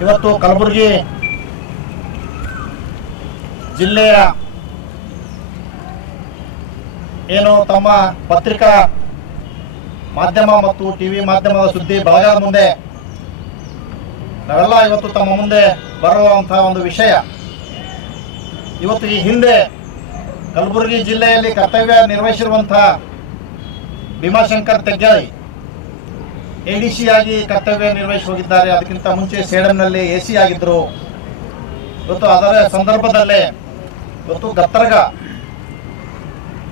ಇವತ್ತು ಕಲಬುರಗಿ ಜಿಲ್ಲೆಯ ಏನು ತಮ್ಮ ಪತ್ರಿಕಾ ಮಾಧ್ಯಮ ಮತ್ತು ಟಿವಿ ಮಾಧ್ಯಮದ ಸುದ್ದಿ ಬಳಗದ ಮುಂದೆ ನಾವೆಲ್ಲ ಇವತ್ತು ತಮ್ಮ ಮುಂದೆ ಬರುವಂತಹ ಒಂದು ವಿಷಯ. ಇವತ್ತು ಈ ಹಿಂದೆ ಕಲಬುರಗಿ ಜಿಲ್ಲೆಯಲ್ಲಿ ಕರ್ತವ್ಯ ನಿರ್ವಹಿಸಿರುವಂತಹ Bhimashankar Teggali A D C ಆಗಿ ಕರ್ತವ್ಯ ನಿರ್ವಹಿಸಿ ಹೋಗಿದ್ದಾರೆ ಅದಕ್ಕಿಂತ ಮುಂಚೆ ಸೇಡಂನಲ್ಲಿ ಎ ಸಿ ಆಗಿದ್ದರು. ಇವತ್ತು ಅದರ ಸಂದರ್ಭದಲ್ಲೇ ಇವತ್ತು ಗತ್ತರ್ಗ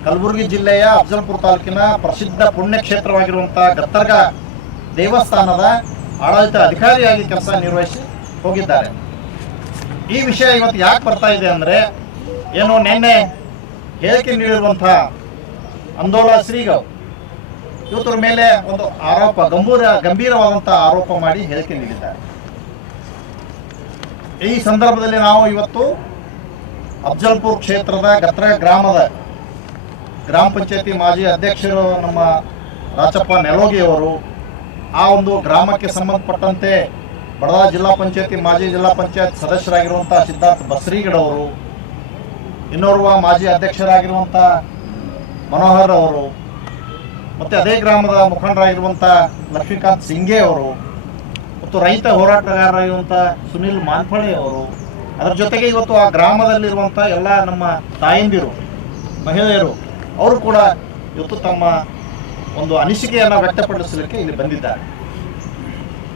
ಕಲಬುರಗಿ ಜಿಲ್ಲೆಯ ಅಫಜಲ್ಪುರ ತಾಲೂಕಿನ ಪ್ರಸಿದ್ಧ ಪುಣ್ಯಕ್ಷೇತ್ರವಾಗಿರುವಂಥ ಗತ್ತರ್ಗ ದೇವಸ್ಥಾನದ ಆಡಳಿತ ಅಧಿಕಾರಿಯಾಗಿ ಕೆಲಸ ನಿರ್ವಹಿಸಿ ಹೋಗಿದ್ದಾರೆ. ಈ ವಿಷಯ ಇವತ್ತು ಯಾಕೆ ಬರ್ತಾ ಇದೆ ಅಂದರೆ, ಏನು ನಿನ್ನೆ ಹೇಳಿಕೆ ನೀಡಿರುವಂಥ ಅಂದೋಲ ಶ್ರೀಗೌ ಇವತ್ತರ ಮೇಲೆ ಒಂದು ಆರೋಪ, ಗಂಭೀರ ಗಂಭೀರವಾದಂತಹ ಆರೋಪ ಮಾಡಿ ಹೇಳಿಕೆ ನೀಡಿದ್ದಾರೆ. ಈ ಸಂದರ್ಭದಲ್ಲಿ ನಾವು ಇವತ್ತು ಅಫಜಲ್ಪುರ್ ಕ್ಷೇತ್ರದ ಗತ್ರ ಗ್ರಾಮದ ಗ್ರಾಮ ಪಂಚಾಯತಿ ಮಾಜಿ ಅಧ್ಯಕ್ಷರು ನಮ್ಮ ರಾಚಪ್ಪ ನೆಲೋಗಿ ಅವರು ಆ ಒಂದು ಗ್ರಾಮಕ್ಕೆ ಸಂಬಂಧಪಟ್ಟಂತೆ ಬಡದ ಜಿಲ್ಲಾ ಪಂಚಾಯತಿ, ಮಾಜಿ ಜಿಲ್ಲಾ ಪಂಚಾಯತ್ ಸದಸ್ಯರಾಗಿರುವಂತಹ ಸಿದ್ಧಾರ್ಥ ಅವರು, ಇನ್ನೋರ್ವ ಮಾಜಿ ಅಧ್ಯಕ್ಷರಾಗಿರುವಂಥ ಮನೋಹರ್ ಅವರು ಮತ್ತೆ ಅದೇ ಗ್ರಾಮದ ಮುಖಂಡರಾಗಿರುವಂಥ ಲಕ್ಷ್ಮೀಕಾಂತ್ ಸಿಂಗೆ ಅವರು ಮತ್ತು ರೈತ ಹೋರಾಟಗಾರರಾಗಿರುವಂಥ ಸುನಿಲ್ ಮಾನ್ಪಳೆ ಅವರು, ಅದರ ಜೊತೆಗೆ ಇವತ್ತು ಆ ಗ್ರಾಮದಲ್ಲಿರುವಂಥ ಎಲ್ಲ ನಮ್ಮ ತಾಯಂದಿರು, ಮಹಿಳೆಯರು, ಅವರು ಕೂಡ ಇವತ್ತು ತಮ್ಮ ಒಂದು ಅನಿಸಿಕೆಯನ್ನು ವ್ಯಕ್ತಪಡಿಸಲಿಕ್ಕೆ ಇಲ್ಲಿ ಬಂದಿದ್ದಾರೆ.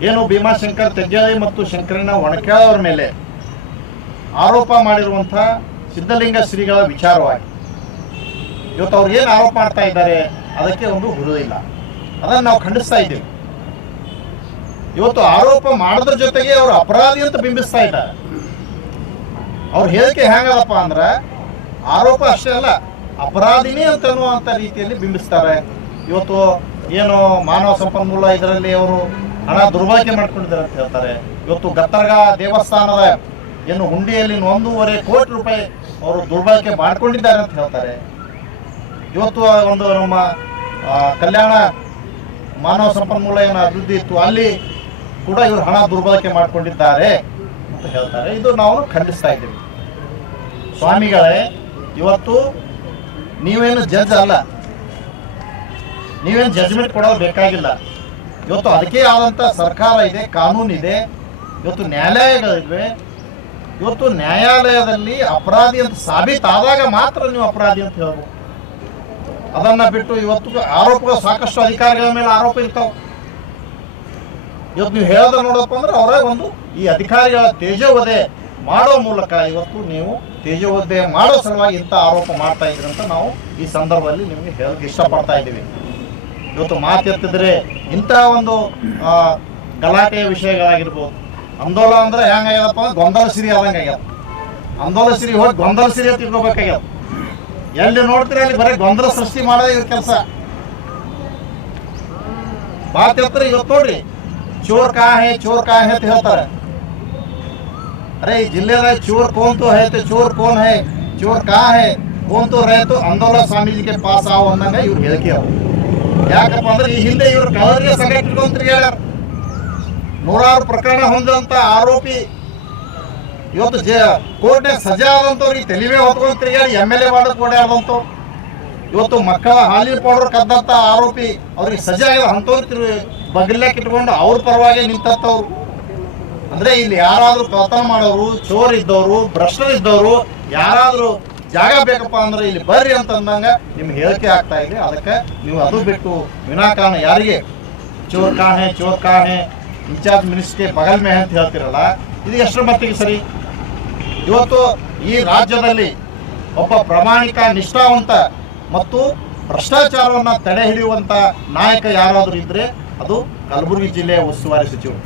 ಏನು ಭೀಮಾಶಂಕರ್ ತೆಜ್ಜಾಯಿ ಮತ್ತು ಶಂಕರಣ್ಣ ಒಣಕ್ಯಾಳ ಅವರ ಮೇಲೆ ಆರೋಪ ಮಾಡಿರುವಂಥ ಸಿದ್ಧಲಿಂಗ ಶ್ರೀಗಳ ವಿಚಾರವಾಗಿ. ಇವತ್ತು ಅವ್ರು ಏನು ಆರೋಪ ಮಾಡ್ತಾ ಇದ್ದಾರೆ, ಅದಕ್ಕೆ ಒಂದು ಇಲ್ಲ ಅದನ್ನು ನಾವು ಖಂಡಿಸ್ತಾ ಇದ್ದೀವಿ. ಇವತ್ತು ಆರೋಪ ಮಾಡೋದ್ರ ಜೊತೆಗೆ ಅವರು ಅಪರಾಧಿ ಅಂತ ಬಿಂಬಿಸ್ತಾ ಇದ್ದಾರೆ. ಅವ್ರ ಹೇಳಿಕೆ ಹೇಗಲ್ಲಪ್ಪ ಅಂದ್ರೆ, ಆರೋಪ ಅಷ್ಟೇ ಅಲ್ಲ, ಅಪರಾಧಿನೇ ಅಂತ ಅನ್ನುವಂಥ ರೀತಿಯಲ್ಲಿ ಬಿಂಬಿಸ್ತಾರೆ. ಇವತ್ತು ಏನು ಮಾನವ ಸಂಪನ್ಮೂಲ ಇದರಲ್ಲಿ ಅವರು ಹಣ ದುರ್ಬಳಕೆ ಮಾಡ್ಕೊಂಡಿದ್ದಾರೆ ಅಂತ ಹೇಳ್ತಾರೆ. ಇವತ್ತು ಗತ್ತರ್ಗ ದೇವಸ್ಥಾನದ ಏನು ಹುಂಡಿಯಲ್ಲಿ ಒಂದೂವರೆ ಕೋಟಿ ರೂಪಾಯಿ ಅವರು ದುರ್ಬಳಕೆ ಮಾಡ್ಕೊಂಡಿದ್ದಾರೆ ಅಂತ ಹೇಳ್ತಾರೆ. ಇವತ್ತು ಒಂದು ನಮ್ಮ ಕಲ್ಯಾಣ ಮಾನವ ಸಂಪನ್ಮೂಲ ಏನು ಅಭಿವೃದ್ಧಿ ಇತ್ತು. ಅಲ್ಲಿ ಕೂಡ ಇವರು ಹಣ ದುರ್ಬಳಕೆ ಮಾಡಿಕೊಂಡಿದ್ದಾರೆ ಅಂತ ಹೇಳ್ತಾರೆ. ಇದು ನಾವು ಖಂಡಿಸ್ತಾ ಇದ್ದೀವಿ. ಸ್ವಾಮಿಗಳೇ, ಇವತ್ತು ನೀವೇನು ಜಡ್ಜ್ ಅಲ್ಲ. ನೀವೇನು ಜಡ್ಜ್ಮೆಂಟ್ ಕೊಡೋದು ಬೇಕಾಗಿಲ್ಲ. ಇವತ್ತು ಅದಕ್ಕೆ ಆದಂಥ ಸರ್ಕಾರ ಇದೆ, ಕಾನೂನು ಇದೆ. ಇವತ್ತು ನ್ಯಾಯಾಲಯಗಳಿವೆ. ಇವತ್ತು ನ್ಯಾಯಾಲಯದಲ್ಲಿ ಅಪರಾಧಿ ಅಂತ ಸಾಬೀತಾದಾಗ ಮಾತ್ರ ನೀವು ಅಪರಾಧಿ ಅಂತ ಹೇಳ್ಬೋದು. ಅದನ್ನ ಬಿಟ್ಟು ಇವತ್ತು ಆರೋಪ ಸಾಕಷ್ಟು ಅಧಿಕಾರಿಗಳ ಮೇಲೆ ಆರೋಪ ಇರ್ತಾವ. ಇವತ್ತು ನೀವು ಹೇಳೋದ ನೋಡಪ್ಪ ಅಂದ್ರೆ ಅವರೇ ಒಂದು ಈ ಅಧಿಕಾರಿಗಳ ತೇಜೋವಧೆ ಮಾಡೋ ಮೂಲಕ ಇವತ್ತು ನೀವು ತೇಜೋವಧೆ ಮಾಡೋ ಸಲುವಾಗಿ ಇಂಥ ಆರೋಪ ಮಾಡ್ತಾ ಇದ್ರಿ ಅಂತ ನಾವು ಈ ಸಂದರ್ಭದಲ್ಲಿ ನಿಮಗೆ ಹೇಳಕ್ಕೆ ಇಷ್ಟಪಡ್ತಾ ಇದ್ದೀವಿ. ಇವತ್ತು ಮಾತೆತ್ತಿದ್ರೆ ಇಂಥ ಒಂದು ಗಲಾಟೆಯ ವಿಷಯಗಳಾಗಿರ್ಬೋದು. ಆಂದೋಲನ ಅಂದ್ರೆ ಹೆಂಗಾಗ್ಯದಪ್ಪ? ಅಂದ್ರೆ ಗೊಂದಲ ಸಿರಿ ಆದಂಗೆ ಆಗ್ಯದ ಆಂದೋಲ ಸಿರಿ ಹೋಗಿ ಗೊಂದಲ ಸಿರಿ ಅಂತ ತಿಳ್ಕೊಬೇಕಾಗ್ಯದ. ಎಲ್ಲಿ ನೋಡ್ತೀರಿ ಅಲ್ಲಿ ಬರೀ ಗೊಂದಲ ಸೃಷ್ಟಿ ಮಾಡೋದೇ ಇವ್ರ ಕೆಲಸ. ಬಾತ್ ಹೇಳ್ತಾರ ಇವತ್ತು ನೋಡ್ರಿ ಚೋರ್ ಕಾ ಹೇ ಚೋರ್ ಕಾ ಹೇ ಅಂತ ಹೇಳ್ತಾರೆ. ಅರೆ, ಈ ಜಿಲ್ಲೆದಾಗ ಚೋರ್ ಕೋನ್ ತೋ ಹೇ ಚೋರ್ ಕೋನ್ ಹೇ, ಚೋರ್ ಕಾ ಹೇ ಕೋನ್ ತೋ ರೇ ತೋ ಅಂದೋಲ ಸ್ವಾಮೀಜಿಗೆ ಪಾಸ್ ಆವು ಅನ್ನಂಗ ಇವ್ರು ಹೇಳಿಕೆ ಅವು ಯಾಕಪ್ಪ ಅಂದ್ರೆ ಈ ಹಿಂದೆ ಇವ್ರು ಕಳರಿಗೆ ಸಂಘ ಹೇಳ್ಯಾರ. ನೂರಾರು ಪ್ರಕರಣ ಹೊಂದಂತ ಆರೋಪಿ ಇವತ್ತು ಜ ಕೋರ್ಟ್ನ ಸಜಾ ಆದಂಥವ್ರಿಗೆ ತೆಲಿವೆ ಹೊತ್ಕೊಂಡು ತಿರುಗಾಡಿ ಎಂ ಎಲ್ ಎ ಮಾಡೋಕೆ ಆದಂಥವು ಇವತ್ತು ಮಕ್ಕಳ ಹಾಲಿನ ಪೌಡರ್ ಕದ್ದಂಥ ಆರೋಪಿ ಅವ್ರಿಗೆ ಸಜಾ ಆಗಿದೆ ಅಂಥವ್ರು ತಿರು ಇಟ್ಕೊಂಡು ಅವ್ರ ಪರವಾಗಿ ನಿಂತವ್ರು ಅಂದರೆ ಇಲ್ಲಿ ಯಾರಾದರೂ ಕಳತನ ಮಾಡೋರು, ಚೋರ್ ಇದ್ದವರು, ಭ್ರಷ್ಟರು ಇದ್ದವರು, ಯಾರಾದರೂ ಜಾಗ ಬೇಕಪ್ಪ ಅಂದ್ರೆ ಇಲ್ಲಿ ಬರ್ರಿ ಅಂತ ಅಂದಂಗ ನಿಮ್ಗೆ ಹೇಳಿಕೆ ಆಗ್ತಾ ಇದೆ. ಅದಕ್ಕೆ ನೀವು ಅದು ಬಿಟ್ಟು ವಿನಾಕಾರಣ ಯಾರಿಗೆ? ಚೋರ್ ಕಾಣೆ ಚೋರ್ ಕಾಣೆ, ಇನ್ಚಾರ್ಜ್ ಮಿನಿಸ್ಟ್ರಿಗೆ ಬಗಲ್ ಮೇ ಅಂತ ಹೇಳ್ತಿರಲ್ಲ, ಇದು ಎಷ್ಟರ ಮಟ್ಟಿಗೆ ಸರಿ? ಇವತ್ತು ಈ ರಾಜ್ಯದಲ್ಲಿ ಒಬ್ಬ ಪ್ರಾಮಾಣಿಕ ನಿಷ್ಠಾವಂತ ಮತ್ತು ಭ್ರಷ್ಟಾಚಾರವನ್ನು ತಡೆ ಹಿಡಿಯುವಂತ ನಾಯಕ ಯಾರಾದರೂ ಇದ್ರೆ ಅದು ಕಲಬುರಗಿ ಜಿಲ್ಲೆಯ ಉಸ್ತುವಾರಿ ಸಚಿವರು